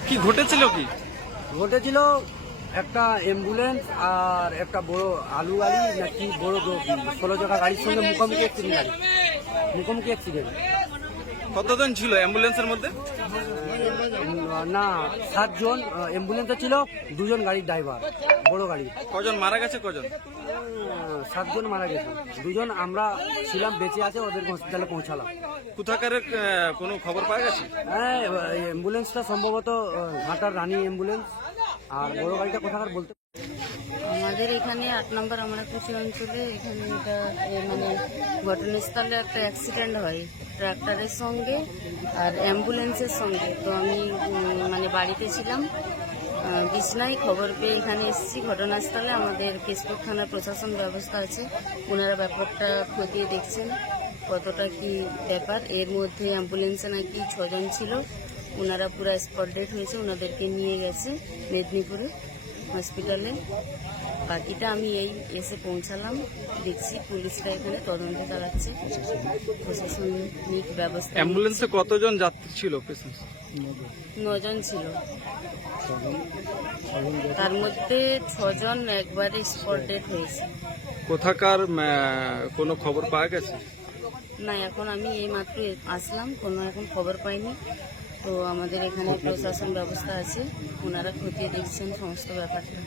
কি ঘটেছিল কি? ঘটেছিল একটা অ্যাম্বুলেন্স আর একটা বড় আলু গাড়ি নাকি বড় ষোলো চাকা গাড়ির সঙ্গে মুখোমুখি অ্যাক্সিডেন্ট গাড়ি মুখোমুখি অ্যাক্সিডেন্ট কতজন ছিল অ্যাম্বুলেন্সের মধ্যে? না সাতজন অ্যাম্বুলেন্সে ছিল দুজন গাড়ির ড্রাইভার বড় গাড়ি। কজন মারা গেছে কজন? সাতজন মারা গেছে। দুজন আমরা ছিলাম বেঁচে আছে ওদের হসপিটালে পৌঁছালাম। কোথাকার কোনো খবর পাওয়া গেছে? হ্যাঁ অ্যাম্বুলেন্সটা সম্ভবত ঘাটার রানী অ্যাম্বুলেন্স। আর বড় গাড়িটা কোথাকার বলতে আমাদের এখানে আট নম্বর আমরাকুচি অঞ্চলে এখানে এটা মানে ঘটনাস্থলে একটা অ্যাক্সিডেন্ট হয়। ট্রাক্টরের সঙ্গে আর অ্যাম্বুলেন্সের সঙ্গে। তো আমি মানে বাড়িতে ছিলাম। বিছনায় খবর পেয়ে এখানে এসেছি। ঘটনাস্থলে আমাদের কেশপুর থানা প্রশাসন ব্যবস্থা আছে। ওনারা ব্যাপারটা খতিয়ে দেখছেন, কতটা কি ব্যাপার। এর মধ্যে অ্যাম্বুলেন্সে নাকি ছজন ছিল। ওনারা পুরো স্পট ডেট হয়েছে। ওনাদেরকে নিয়ে গেছে মেদিনীপুরে। হসপিটালে বাকিটা আমি এই এসে পৌঁছালাম। দেখছি পুলিশরা এখানে তদন্ত চালাচ্ছে। প্রশাসনিক ব্যবস্থা অ্যাম্বুলেন্সে কতজন যাত্রী ছিল পেশেন্ট? নজন ছিল। তার মধ্যে ছজন একবারে স্পট ডেট হয়েছে। কোথাকার কোনো খবর পাওয়া গেছে? না এখন আমি এই মাত্র আসলাম কোনো এখন খবর পাইনি। তো আমাদের এখানে প্রশাসন ব্যবস্থা আছে। ওনারা খতিয়ে দেখছেন সমস্ত ব্যাপারটা।